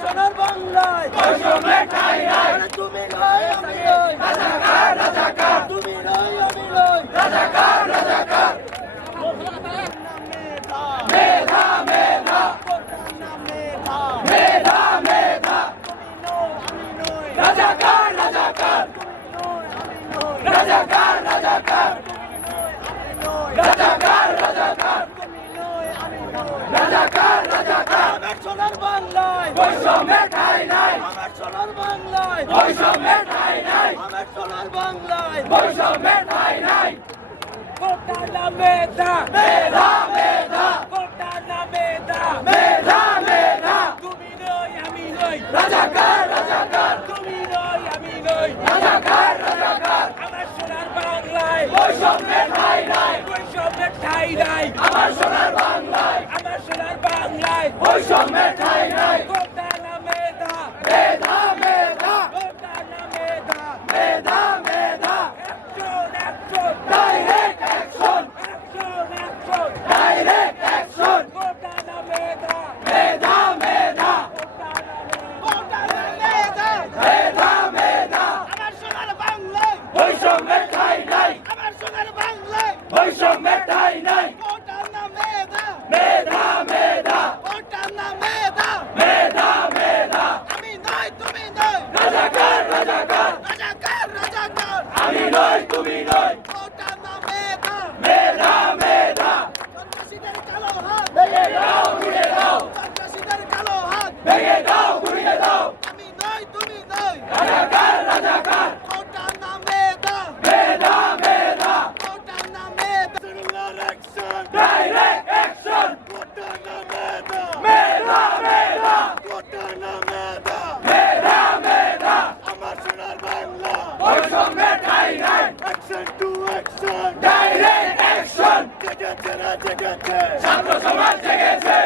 সোনার বাংলায়। তুমি নয় আমি নয় তুমি নয় আমি নয় রাজাকার রাজাকার রাজাকার রাজাকার। আমার সোনার বাংলায়। বৈষম্যের ঠাই নাই। আমার সোনার বাংলায়। বৈষম্যের ঠাই নাই। আমার সোনার বাংলায়। বৈষম্যের ঠাই নাই। কোটা না মেধা মেধা মেধা। কোটা না মেধা মেধা মেধা। তুমি নই আমি নই। রাজাকার রাজাকার। তুমি নই আমি নই। রাজাকার রাজাকার। আমার সোনার বাংলায়। বৈষম্যের ঠাই নাই বৈষম্যের ঠাই নাই আমার সোনার বাংলায় আমার সোনার বাংলায় বৈষম্যের ঠাই নাই কোটা না মেধা মেধা মেধা কোটা না মেধা মেধা মেধা একজন একজন ডাইরেক্ট অ্যাকশন একজন একজন ডাইরেক্ট অ্যাকশন কোটা না মেধা মেধা মেধা কোটা না মেধা মেধা মেধা আমার সোনার বাংলায় বৈষম্যের ঠাই নাই আমার সোনার বাংলায় বৈষম্যের ঠাই নাই কোটা না মেধা মেধা মেধা কোটা না মেধা মেধা মেধা আমি নই তুমি নই রাজাকার রাজাকার রাজাকার রাজাকার আমি নই তুমি নই কোটা না মেধা মেধা মেধা সন্ত্রাসীদের কালো হাত ভেঙে দাও ঘুরিয়ে দাও সন্ত্রাসীদের কালো হাত ভেঙে দাও ঘুরিয়ে দাও আমি নই তুমি নই রাজাকার রাজাকার কোটা না মেধা মেধা মেধা কোটা না মেধা cellular action direct action quota না মেধা মেধা মেধা কোটা না মেধা মেধা মেধা আমার সোনার বাংলা বৈষম্যের ঠাই নাই action to action direct action জেগেছে রা জেগেছে ছাত্র সমাজ জেগেছে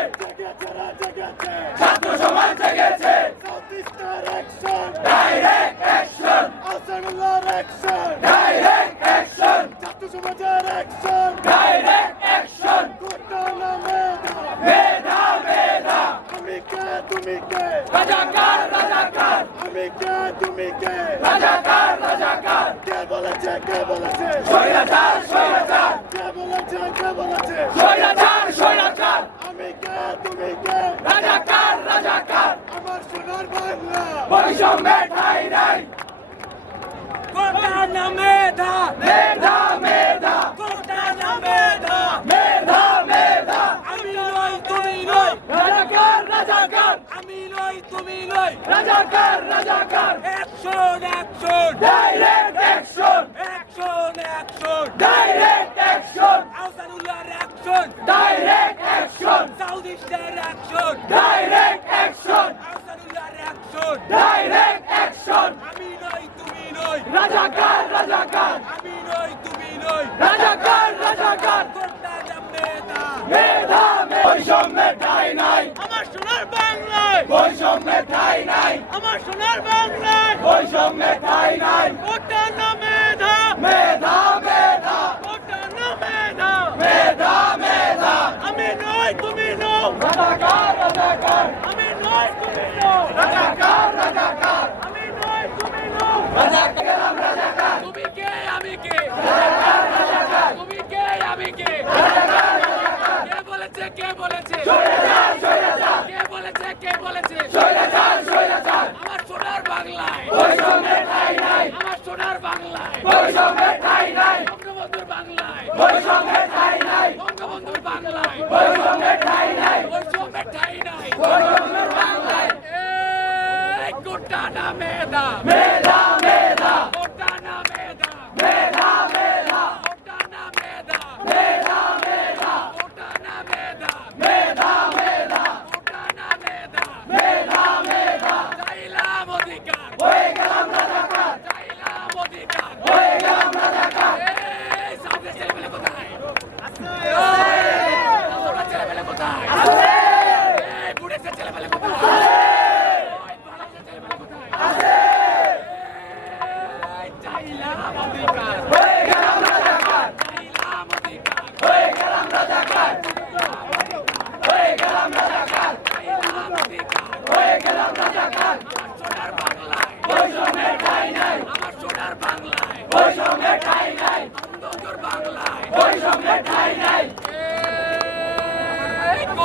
ছাত্র সমাজ জেগেছে ডাইরেক্ট অ্যাকশন ডাইরেক্ট অ্যাকশন ছাত্র সমাজের অ্যাকশন ডাইরেক্ট অ্যাকশন কোটা মেধা মেধা মেধা আমি কে বলেছে কে বলেছে বলেছে কে বলেছে। স্বৈরাচার স্বৈরাচার। আমি কে তুমি কে? রাজাকার রাজাকার। আমার সোনার বাংলা। বৈষম্যের ঠাই নাই। কোটা না মেধা। মেধা মেধা। কোটা না মেধা। মেধা মেধা। আমি নই তুমি নই। রাজাকার রাজাকার। আমি নই তুমি নই। রাজাকার রাজাকার। Action action direct action action action direct action আহসানুল্লাহর action direct action south easter action direct action action direct action আমি নই তুমি নই। রাজাকার রাজাকার! আমি নই তুমি নই। রাজাকার রাজাকার! কোটা না মেধা। বৈষম্যের ঠাই নাই। আমার সোনার বাংলায়। বৈষম্যের ঠাই নাই। আমার সোনার বাংলায়। বৈষম্যের ঠাই নাই কোটা না মেধা মেধা মেধা কোটা না মেধা মেধা মেধা আমি নই তুমি নও রাজাকার রাজাকার আমি নই তুমি নও রাজাকার রাজাকার আমি নই তুমি নও রাজাকার গেলাম রাজাকার তুমি কে আমি কে রাজাকার রাজাকার তুমি কে আমি কে রাজাকার রাজাকার কে বলেছে কে বলেছে স্বৈরাচার স্বৈরাচার কে বলেছে কে বলেছে স্বৈরাচার স্বৈরাচার। আমার সোনার বাংলায়। বৈষম্যের ঠাই নাই। আমার সোনার বাংলায়। বৈষম্যের ঠাই নাই। বঙ্গবন্ধুর বাংলায়। বৈষম্যের ঠাই নাই বঙ্গবন্ধুর বাংলায় বৈষম্যের ঠাই নাই বৈষম্যের ঠাই নাই বৈষম্যের বাংলায় এই কোটা না মেধা মেধা মেধা কোটা না মেধা মেধা মেধা কোটা না মেধা মেধা মেধা কোটা না মেধা মেধা মেধা কোটা না মেধা মেধা মেধা চাইলাম অধিকার হয়ে গেলাম রাজাকার চাইলাম অধিকার হয়ে গেলাম রাজাকার এই সাউথের ছেলেমেলে কোথায় ওরা ছেলেমেলে কোথায় এই বুড়েছে ছেলেমেলে কোথায় ওই বাড়াচ্ছে ছেলেমেলে কোথায় এই চাইলাম অধিকার হয়ে গেলাম রাজাকার চাইলাম অধিকার হয়ে গেলাম রাজাকার হয়ে গেলাম রাজাকার চাইলাম অধিকার হয়ে গেলাম রাজাকার সোনার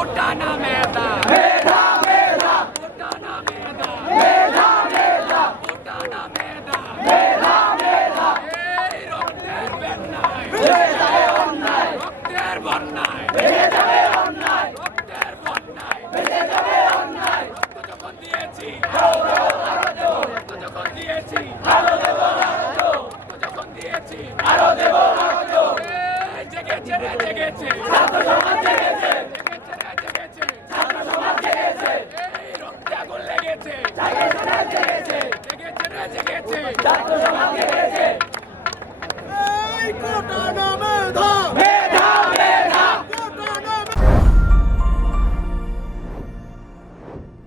কোটা না মেধা মেধা মেধা কোটা না মেধা মেধা মেধা কোটা না মেধা মেধা মেধা এই রক্তের বন্যায় ভেঙে যাবে অন্যায় রক্তের বন্যায় ভেঙে যাবে অন্যায় রক্তের বন্যায় ভেঙে যাবে অন্যায় রক্ত যখন দিয়েছি আরও দেবো আরও দেবো রক্ত যখন দিয়েছি আরও দেবো আরও দেবো রক্ত যখন দিয়েছি আরও দেবো আরও দেবো জেগেছে রে জেগেছে ছাত্র সমাজ জেগেছে এই রক্তে আগুন লেগেছে জেগেছে। জেগেছে জেগেছে। জেগেছে জেগেছে।